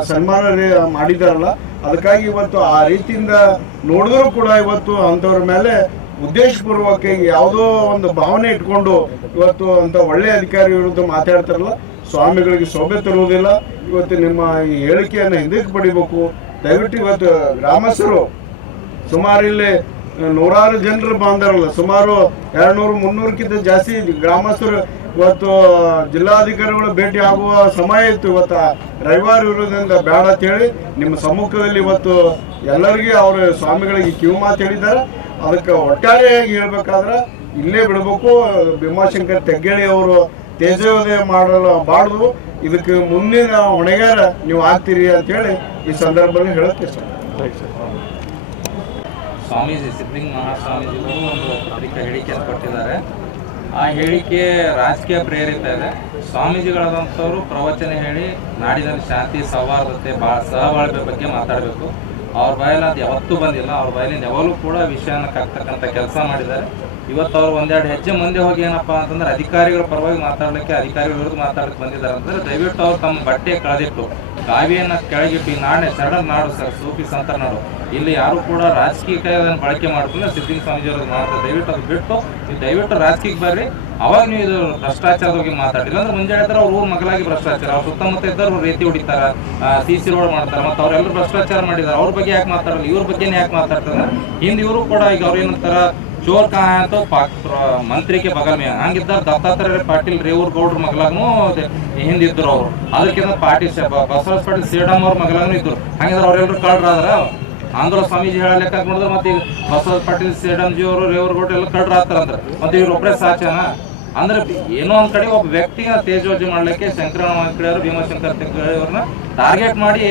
ಸನ್ಮಾನ ಮಾಡಿದಾರಲ್ಲ, ಅದಕ್ಕಾಗಿ ಇವತ್ತು ಆ ರೀತಿಯಿಂದ ನೋಡಿದ್ರು ಕೂಡ ಇವತ್ತು ಅಂಥವ್ರ ಮೇಲೆ ಉದ್ದೇಶಪೂರ್ವಕ ಯಾವುದೋ ಒಂದು ಭಾವನೆ ಇಟ್ಕೊಂಡು ಇವತ್ತು ಅಂತ ಒಳ್ಳೆ ಅಧಿಕಾರಿ ವಿರುದ್ಧ ಮಾತಾಡ್ತಾರಲ್ಲ, ಸ್ವಾಮಿಗಳಿಗೆ ಶೋಭೆ ತರುವುದಿಲ್ಲ. ಇವತ್ತು ನಿಮ್ಮ ಈ ಹೇಳಿಕೆಯನ್ನು ಹಿಂದಕ್ಕೆ ಪಡಿಬೇಕು. ದಯವಿಟ್ಟು ಇವತ್ತು ಗ್ರಾಮಸ್ಥರು ಸುಮಾರು ಇಲ್ಲಿ ನೂರಾರು ಜನರು ಬಂದಾರಲ್ಲ. ಸುಮಾರು ಎರಡ್ನೂರು, ಮುನ್ನೂರಕ್ಕಿಂತ ಜಾಸ್ತಿ ಗ್ರಾಮಸ್ಥರು ಇವತ್ತು ಜಿಲ್ಲಾಧಿಕಾರಿಗಳು ಭೇಟಿ ಆಗುವ ಸಮಯ ಇತ್ತು ಇವತ್ತು. ರವಿವಾರ ಇರೋದ್ರಿಂದ ಬೇಡ ಅಂತ ಹೇಳಿ ನಿಮ್ಮ ಸಮ್ಮುಖದಲ್ಲಿ ಇವತ್ತು ಎಲ್ಲರಿಗೆ ಅವರು ಸ್ವಾಮಿಗಳಿಗೆ ಕಿವು ಮಾತು ಹೇಳಿದ್ದಾರೆ. ಅದಕ್ಕೆ ಒಟ್ಟಾರೆಯಾಗಿ ಹೇಳ್ಬೇಕಾದ್ರೆ ಇಲ್ಲೇ ಬಿಡಬೇಕು. ಭೀಮಾಶಂಕರ್ ತೆಗ್ಗೇಳಿ ಅವರು ತೇಜೋದಯ ಮಾಡಲು ಬಾಡ್ದು ಇದಕ್ಕೆ ಮುಂದಿನ ಹೊಣೆಗಾರ ನೀವು ಆಗ್ತೀರಿ ಅಂತೇಳಿ ಈ ಸಂದರ್ಭದಲ್ಲಿ ಹೇಳಕ್ಕೆ ಇಷ್ಟ ಸ್ವಾಮೀಜಿ ಸಿದ್ಧಲಿಂಗ ಮಹಾಸ್ವಾಮೀಜಿಗಳು ಒಂದು ಪತ್ರಿಕಾ ಹೇಳಿಕೆಯನ್ನು ಕೊಟ್ಟಿದ್ದಾರೆ. ಆ ಹೇಳಿಕೆ ರಾಜಕೀಯ ಪ್ರೇರಿತ ಇದೆ. ಸ್ವಾಮೀಜಿಗಳಾದಂಥವ್ರು ಪ್ರವಚನ ಹೇಳಿ ನಾಡಿನಲ್ಲಿ ಶಾಂತಿ, ಸೌಹಾರ್ದತೆ ಭಾಳ ಸಹಬಾಳ್ವೆ ಬಗ್ಗೆ ಮಾತಾಡಬೇಕು. ಅವ್ರ ಬಾಯಲ್ಲಿ ಅದು ಯಾವತ್ತೂ ಬಂದಿಲ್ಲ. ಅವ್ರ ಬಾಯಲ್ಲಿ ಯಾವಾಗಲೂ ಕೂಡ ವಿಷಯನ ಕರ್ತಕ್ಕಂಥ ಕೆಲಸ ಮಾಡಿದ್ದಾರೆ. ಇವತ್ತು ಅವ್ರು ಒಂದೆರಡು ಹೆಜ್ಜೆ ಮುಂದೆ ಹೋಗಿ ಏನಪ್ಪ ಅಂತಂದ್ರೆ ಅಧಿಕಾರಿಗಳ ಪರವಾಗಿ ಮಾತಾಡಲಿಕ್ಕೆ, ಅಧಿಕಾರಿಗಳ ವಿರುದ್ಧ ಮಾತಾಡಕ್ಕೆ ಬಂದಿದ್ದಾರೆ ಅಂತಂದ್ರೆ ದಯವಿಟ್ಟು ಅವ್ರು ತಮ್ಮ ಬಟ್ಟೆ ಕಳೆದಿಟ್ಟು ಕಾವಿಯನ್ನ ಕೆಳಗಿಟ್ಟು ಈ ನಾಡೆ ಸಡನ್ ನಾಡು ಸರ್ ಸೂಫಿ ಸಂತ ನಾಡು ಇಲ್ಲಿ ಯಾರು ಕೂಡ ರಾಜಕೀಯ ಬಳಕೆ ಮಾಡ್ಕೊಂಡು ಸಿದ್ಧಿಂಗ್ ಸ್ವಾಮೀಜಿ ಅವ್ರಿಗೆ ಮಾತಾಡ ದಯವಿಟ್ಟು ಅದು ಬಿಟ್ಟು, ನೀವು ದಯವಿಟ್ಟು ರಾಜಕೀಯಕ್ಕೆ ಬರ್ರಿ. ಅವಾಗ ನೀವು ಇದು ಭ್ರಷ್ಟಾಚಾರದ ಬಗ್ಗೆ ಮಾತಾಡಿ ಇಲ್ಲಾಂದ್ರೆ ಮುಂಜಾನೆ ಹೇಳಿದ್ರೆ ಅವ್ರ ಊರು ಮಗಲಾಗಿ ಭ್ರಷ್ಟಾಚಾರ. ಅವ್ರ ಸುತ್ತಮುತ್ತ ಇದ್ದವ್ರು ರೇತಿ ಹೊಡಿತಾರ ಸಿ ಸಿ ರೋಡ್ ಮಾಡ್ತಾರೆ, ಮತ್ತು ಅವರೆಲ್ಲರೂ ಭ್ರಷ್ಟಾಚಾರ ಮಾಡಿದ್ದಾರೆ ಅವ್ರ ಬಗ್ಗೆ ಯಾಕೆ ಮಾತಾಡಲ್ಲ? ಇವ್ರ ಬಗ್ಗೆ ಯಾಕೆ ಮಾತಾಡ್ತಾರೆ? ಹಿಂದೆ ಇವರು ಕೂಡ ಈಗ ಅವ್ರು ಚೋರ್ ಕಾ ಅಂತ ಮಂತ್ರಿಗೆ ಬಗಲ್ ಹಂಗಿದ್ದ ದತ್ತಾತ್ರೇಯ ಪಾಟೀಲ್, ರೇವೂರ್ ಗೌಡ್ರ ಮಗಲಾಗ್ನು ಹಿಂದಿದ್ರು ಅವರು. ಅದಕ್ಕಿಂತ ಪಾಟೀಲ್ ಬಸವರಾಜ ಪಾಟೀಲ್ ಸೇಡಮ್ ಅವ್ರ ಮಗಲಾಗ್ನು ಇದ್ರು. ಹಂಗಿದ್ರೆ ಅವ್ರೆಲ್ಲರೂ ಕಳ್ರಾದ್ರ ಆಂಧ್ರ ಸ್ವಾಮೀಜಿ ಹೇಳ ನೋಡಿದ್ರೆ ಮತ್ತೆ ಈಗ ಪಾಟೀಲ್ ಪಾಟೀಲ್ ಸೇಡಮ್ಜಿ ಅವರು, ರೇವೂರ್ ಗೌಡ್ರ ಎಲ್ಲ ಕಳ್ರಾತಾರ ಅಂದ್ರೆ ಮತ್ತೆ ಇವ್ರು ಒಬ್ಬರೇ ಸಾಚನ ಅಂದ್ರೆ ಏನೋ ಒಂದ್ ಕಡೆ ಒಬ್ಬ ವ್ಯಕ್ತಿನ ತೇಜೋಜಿ ಮಾಡ್ಲಿಕ್ಕೆ ಶಂಕರ ಅವರು ಭೀಮಶಂಕರ್ ಅವ್ರನ್ನ ಟಾರ್ಗೆಟ್ ಮಾಡಿ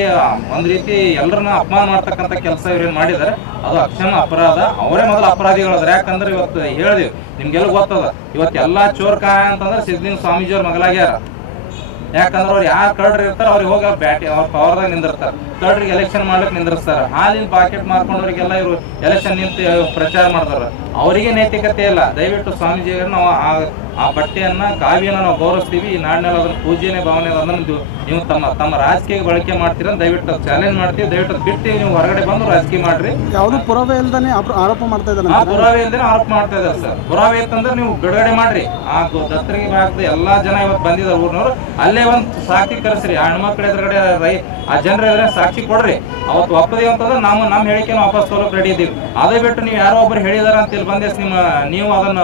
ಒಂದ್ ರೀತಿ ಎಲ್ಲರನ್ನ ಅಪಮಾನ ಮಾಡ್ತಕ್ಕಂತ ಕೆಲಸ ಇವ್ರೇನ್ ಮಾಡಿದ್ದಾರೆ, ಅದು ಅಕ್ಷಮ ಅಪರಾಧ. ಅವರೇ ಮೊದಲು ಅಪರಾಧಿಗಳಾದ್ರೆ. ಯಾಕಂದ್ರೆ ಇವತ್ತು ಹೇಳಿದ್ವಿ, ನಿಮ್ಗೆಲ್ಲ ಗೊತ್ತದ, ಇವತ್ತು ಎಲ್ಲಾ ಚೋರ್ ಕಾಯ ಅಂತಂದ್ರೆ ಸಿದ್ದಿನ ಸ್ವಾಮೀಜಿ ಅವ್ರ ಮಗಲಾಗ್ಯಾರ ಯಾಕಂದ್ರೆ ಅವ್ರು ಯಾರು ಕಳ್ರಿ ಇರ್ತಾರ ಅವ್ರಿಗೆ ಹೋಗಿ ಬ್ಯಾಟಿ, ಅವ್ರ ಪವರ್ದಾಗ ನಿಂದಿರ್ತಾರ. ಕಳ್ರಿಗೆ ಎಲೆಕ್ಷನ್ ಮಾಡ್ಲಿಕ್ಕೆ ನಿಂದಿರ್ಸ್ತಾರ. ಹಾಲಿನ ಪಾಕೆಟ್ ಮಾರ್ಕೊಂಡವ್ರಿಗೆಲ್ಲ ಇವರು ಎಲೆಕ್ಷನ್ ನಿಂತು ಪ್ರಚಾರ ಮಾಡ್ತಾರ. ಅವರಿಗೆ ನೈತಿಕತೆ ಇಲ್ಲ. ದಯವಿಟ್ಟು ಸ್ವಾಮೀಜಿಯವ್ರನ್ನ ನಾವು ಆ- ಆ ಬಟ್ಟೆಯನ್ನ ಕಾವ್ಯನ ನಾವು ಗೌರವಿಸ್ತೀವಿ. ಈ ನಾಡಿನಲ್ಲಿ ಅದನ್ನ ಪೂಜೆನೇ ಭಾವನೆ ಅದನ್ನ ನೀವು- ತಮ್ಮ ತಮ್ಮ ರಾಜಕೀಯ ಬಳಕೆ ಮಾಡ್ತೀರ ದಯವಿಟ್ಟು ಚಾಲೆಂಜ್ ಮಾಡ್ತೀವಿ. ದಯವಿಟ್ಟು ಬಿಟ್ಟು ನೀವು ಹೊರಗಡೆ ಬಂದು ರಾಜಕೀಯ ಮಾಡ್ರಿ. ಯಾವುದು ಪುರಾವೆ ಇಲ್ದಾನೆ ಆರೋಪ ಮಾಡ್ತಾ ಇದ್ದಾರೆ ಪುರಾವೆ ಇಲ್ದೇ ಆರೋಪ ಮಾಡ್ತಾ ಇದ್ದಾರೆ ಸರ್. ಪುರಾವೆ ಇತ್ತಂದ್ರೆ ನೀವು ಬಿಡುಗಡೆ ಮಾಡ್ರಿ. ಆ ದತ್ತರಿಗೆ ಭಾಗದ ಎಲ್ಲಾ ಜನ ಇವತ್ತು ಬಂದಿದ್ದಾರೆ ಊರ್ನವ್ರು. ಅಲ್ಲೇ ಒಂದ್ ಸಾಕಿ ಕರೆಸ್ರಿ. ಆ ಹೆಣ್ಮಕ್ಳ ಎದುರುಗಡೆ ರೈ ಆ ಜನರ ಎದುರುಗಡೆ ಸಾಕ್ಷಿ ಕೊಡ್ರಿ. ಅವತ್ತು ಒಪ್ಪದೇವ್ ಅಂತಂದ್ರೆ ನಾವು ನಮ್ಮ ಹೇಳಿಕೆನ ವಾಪಸ್ ತಗೊಳಕ್ ರೆಡಿ ಇದ್ದೀವಿ ಅದೇ ಬಿಟ್ಟು ನೀವು ಯಾರೋ ಒಬ್ರು ಹೇಳಿದಾರ ಅಂತ ಇಲ್ಲಿ ಬಂದೇಸ್ ನಿಮ್ಮ ನೀವು ಅದನ್ನ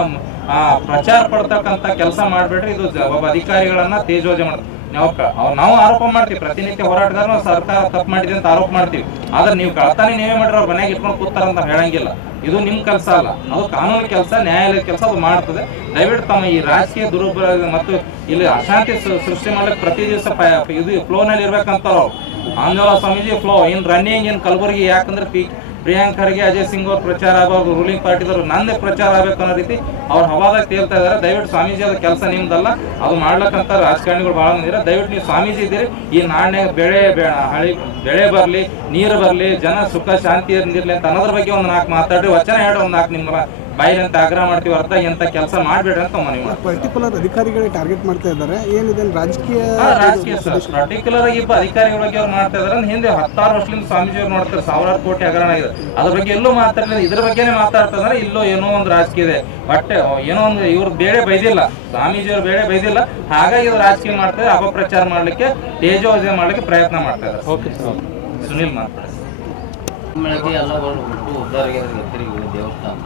ಪ್ರಚಾರ ಪಡ್ತಕ್ಕಂತ ಕೆಲಸ ಮಾಡ್ಬೇಡ್ರಿ. ಇದು ಒಬ್ಬ ಅಧಿಕಾರಿಗಳನ್ನ ತೇಜೋಜೆ ಮಾಡ್ತಾರೆ. ನಾವು ನಾವು ಆರೋಪ ಮಾಡ್ತೀವಿ. ಪ್ರತಿನಿತ್ಯ ಹೋರಾಟಗಾರ ಸರ್ಕಾರ ತಪ್ಪು ಮಾಡಿದೆ ಅಂತ ಆರೋಪ ಮಾಡ್ತೀವಿ. ಆದ್ರೆ ನೀವು ಕಳ್ತಾನೆ ನೀವೇ ಮಾಡ್ರಿ ಅವ್ರ ಮನೆಗೆ ಇಟ್ಕೊಂಡು ಕೂತಾರ ಅಂತ ಹೇಳಂಗಿಲ್ಲ. ಇದು ನಿಮ್ ಕೆಲಸ ಅಲ್ಲ. ಅದು ಕಾನೂನು ಕೆಲಸ, ನ್ಯಾಯಾಲಯದ ಕೆಲಸ ಅದು ಮಾಡ್ತದೆ. ದಯವಿಟ್ಟು ತಮ್ಮ ಈ ರಾಜಕೀಯ ದುರುಪಯೋಗ ಮತ್ತು ಇಲ್ಲಿ ಅಶಾಂತಿ ಸೃಷ್ಟಿ ಮಾಡ್ಲಿಕ್ಕೆ ಪ್ರತಿ ದಿವಸ ಇದು ಫ್ಲೋನಲ್ಲಿ ಇರ್ಬೇಕಂತಾರ Andola Swamiji flow in running in Kalaburagi, ಯಾಕಂದ್ರೆ ಪಿ ಪ್ರಿಯಾಂಕ್ ಖರ್ಗೆ ಅಜಯ್ ಸಿಂಗ್ ಅವ್ರ ಪ್ರಚಾರ ಆಗಬಾರ್ದು ರೂಲಿಂಗ್ ಪಾರ್ಟಿದವರು ನಂದೇ ಪ್ರಚಾರ ಆಗಬೇಕು ಅನ್ನೋ ರೀತಿ ಅವ್ರು ಹವಾದಾಗ ತೇಲ್ತಾ ಇದಾರೆ. ದಯವಿಟ್ಟು ಸ್ವಾಮೀಜಿ, ಅದ ಕೆಲಸ ನಿಮ್ದಲ್ಲ. ಅದು ಮಾಡ್ಲಕ್ಕಂತ ರಾಜಕಾರಣಿಗಳು ಭಾಳ ಮಂದಿ ದಯವಿಟ್ಟು ನೀವು ಸ್ವಾಮೀಜಿ ಇದ್ದೀರಿ. ಈ ನಾಣ್ಯ ಬೆಳೆ ಹಳಿ ಬೆಳೆ ಬರಲಿ, ನೀರು ಬರಲಿ, ಜನ ಸುಖ, ಶಾಂತಿ ಇರಲಿ ಅಂತ ಅನ್ನೋದ್ರ ಬಗ್ಗೆ ಒಂದು ನಾಲ್ಕು ಮಾತಾಡಿ ವಚನ ಹೇಳಿ ಒಂದು ನಾಲ್ಕು ನಿಮ್ಮ ಬಾಯಿಲಂತ ಆಗ್ರಹ ಮಾಡ್ತೀವಿ ಅರ್ಥ ಎಂತ ಕೆಲಸ ಮಾಡ್ಬೇಡ್ರಿ ಅಂತ ಮನವಿ ಮಾಡ್ತೀವಿ. ಪರ್ಟಿಕ್ಯುಲರ್ ಅಧಿಕಾರಿಗಳೇ ಟಾರ್ಗೆಟ್ ಮಾಡ್ತಾ ಇದ್ದಾರೆ. ಏನಿದೆ? ರಾಜಕೀಯ ರಾಜಕೀಯ ಸರ್. ಪರ್ಟಿಕ್ಯುಲರ್ ಆಗಿ ಇಬ್ಬ ಅಧಿಕಾರಿಗಳ ಬಗ್ಗೆ ಅವ್ರು ಮಾಡ್ತಾ ಇದಾರೆ ಹಿಂದೆ ಹತ್ತಾರು ವರ್ಷದಿಂದ ಸ್ವಾಮೀಜಿ ಅವ್ರು ನೋಡ್ತಾರೆ. ಸಾವಿರಾರು ಕೋಟಿ ಹಗರಣ ಆಗಿದೆ. ಅದ್ರ ಬಗ್ಗೆ ಎಲ್ಲೂ ಮಾತಾಡಲಿಲ್ಲ. ಇದ್ರ ಬಗ್ಗೆನೇ ಮಾತಾಡ್ತಾ ಇದಾರೆ ಇಲ್ಲೋ ಏನೋ ಒಂದು ರಾಜಕೀಯ ಇದೆ. ಬಟ್ ಏನೋ ಒಂದು ಇವ್ರ ಬೇಳೆ ಬೈದಿಲ್ಲ. ಸ್ವಾಮೀಜಿ ಅವ್ರ ಬೇಳೆ ಬೈದಿಲ್ಲ. ಹಾಗಾಗಿ ಇವ್ರು ರಾಜಕೀಯ ಮಾಡ್ತಾರೆ ಅಪಪ್ರಚಾರ ಮಾಡ್ಲಿಕ್ಕೆ ತೇಜೋಜೆ ಮಾಡ್ಲಿಕ್ಕೆ ಪ್ರಯತ್ನ ಮಾಡ್ತಾ ಇದ್ದಾರೆ. ಓಕೆ ಸುನಿಲ್ ಮಾತಾಡ್ತಾರೆ ಎಲ್ಲ ಎತ್ತರಿಗೆ ದೇವಸ್ಥಾನ.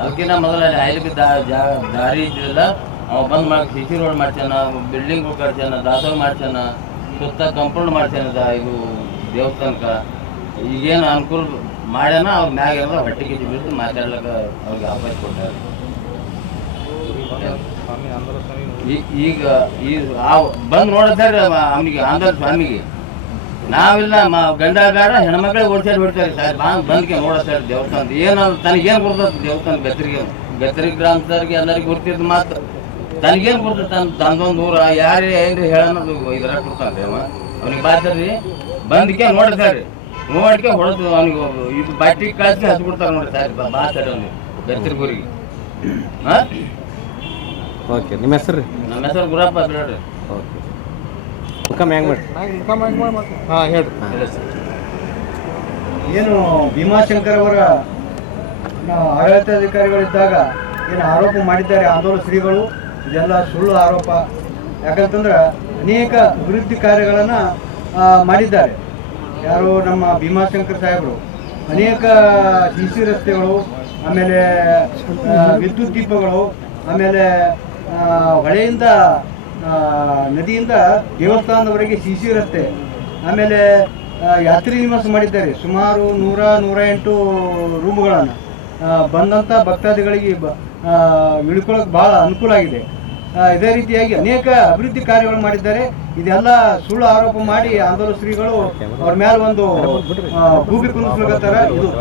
ಅದಕ್ಕಿಂತ ಮೊದಲ ಅಲ್ಲಿ ಜಾ- ದಾರಿ ಇದ್ದಿಲ್ಲ ಅವ ಬಂದ್ ಮಾಡಿ ಸಿ ಸಿ ರೋಡ್ ಮಾಡ್ತಾನ ಬಿಲ್ಡಿಂಗ್ ಕಟ್ತಾನ ದಾಸೋಗ ಮಾಡ್ಸ್ಯಾನ, ಸುತ್ತ ಕಂಪೌಂಡ್ ಮಾಡ್ತಾನದ ಇದು ದೇವಸ್ಥಾನಕ್ಕೆ. ಈಗೇನು ಅನುಕೂಲ ಮಾಡ್ಯಾನ, ಅವ್ರ ಮ್ಯಾಗೆಲ್ಲ ಹೊಟ್ಟೆಗೆ ಬಿಟ್ಟು ಮಾತಾಡ್ಲಿಕ್ಕೆ ಅವ್ರಿಗೆ ಅವಕಾಶ ಕೊಟ್ಟಾರ. ಈಗ ಈ ಬಂದು ನೋಡಿದ್ರೆ ಅವನಿಗೆ ಆಂಧ್ರ ಸ್ವಾಮಿಗೆ. ನಾವಿಲ್ಲ ಗಂಡಗಾರ ಹೆಣ್ಮಕ್ಳಿಗೆ ಓಡಿಸಿ ಬಿಡ್ತಾರೆ ಸರ್. ಬಂದ್ ಬಂದ್ಕೆ ನೋಡ ಸರ್ ದೇವಸ್ಥಾನ ಏನು ತನಗೇನು ಬರ್ತದೆ ದೇವಸ್ಥಾನ ಬೆತ್ತರಿಗೆ ಬೆತ್ತರಿಗೆ ಗ್ರಾಮದವ್ರಿಗೆ ಎಲ್ಲರಿಗೆ ಗುರ್ತಿದ್ ಮಾತು. ತನಗೇನು ಕೊಡ್ತದೆ ತನ್ನ ತಂದೊಂದು ಊರ ಯಾರು ಏನು ಹೇಳೋದು ಇದ್ರಾಗ ಕೊಡ್ತಾನೆ ಅವ ಅವ್ನಿಗೆ ಬಾಯ್ತಾರ್ರಿ ಬಂದ್ಕೆ ನೋಡ್ತಾರೆ ನೋಡ್ಕೆ ಹೊಡೆದು ಅವ್ನಿಗೆ ಇದು ಬಟ್ಟಿ ಕಳಿಸಿ ಹತ್ತು ಬಿಡ್ತಾರೆ ನೋಡಿ ಸರ್. ಬಾ ಸರ್ ಅವ್ನಿಗೆ. ಬೆತ್ತರಿಗೂರಿಗೆ ಹಾಂ? ಓಕೆ. ನಿಮ್ಮ ಹೆಸರು? ನಮ್ಮ ಹೆಸರು ಗುರಪ್ಪ ಬಿಡ್ರಿ ಓಕೆ. ಮುಖಮ್ ಹೆಂಗೆ ಮಾಡಿ ಹಾ ಹೇಳಿ ಏನು ಭೀಮಾಶಂಕರ್ ಅವರ ಆಡಳಿತಾಧಿಕಾರಿಗಳಿದ್ದಾಗ ಏನು ಆರೋಪ ಮಾಡಿದ್ದಾರೆ ಆಂದೋಲನ ಶ್ರೀಗಳು? ಇದೆಲ್ಲ ಸುಳ್ಳು ಆರೋಪ. ಯಾಕಂತಂದ್ರೆ ಅನೇಕ ಅಭಿವೃದ್ಧಿ ಕಾರ್ಯಗಳನ್ನು ಮಾಡಿದ್ದಾರೆ. ಯಾರು ನಮ್ಮ ಭೀಮಾಶಂಕರ್ ಸಾಹೇಬರು. ಅನೇಕ ಸಿ ಸಿ ರಸ್ತೆಗಳು ಆಮೇಲೆ ವಿದ್ಯುತ್ ದೀಪಗಳು ಆಮೇಲೆ ಹೊಳೆಯಿಂದ ನದಿಯಿಂದ ದೇವಸ್ಥಾನದವರೆಗೆ ಸಿ ಸಿ ರಸ್ತೆ, ಆಮೇಲೆ ಯಾತ್ರಿ ನಿವಾಸ ಮಾಡಿದ್ದಾರೆ. ಸುಮಾರು ನೂರ ನೂರ ಎಂಟು ರೂಮ್ಗಳನ್ನು ಬಂದಂಥ ಭಕ್ತಾದಿಗಳಿಗೆ ಬ ಇಳ್ಕೊಳ್ಳೋಕೆ ಭಾಳ ಅನುಕೂಲ ಆಗಿದೆ. ಇದೇ ರೀತಿಯಾಗಿ ಅನೇಕ ಅಭಿವೃದ್ಧಿ ಕಾರ್ಯಗಳು ಮಾಡಿದ್ದಾರೆ. ಇದೆಲ್ಲ ಸುಳ್ಳು ಆರೋಪ ಮಾಡಿ ಆಂದೋಲನ ಶ್ರೀಗಳು ಅವ್ರ ಮೇಲೆ ಒಂದು ಭೂಮಿ ಗೂಬಿ ಇದು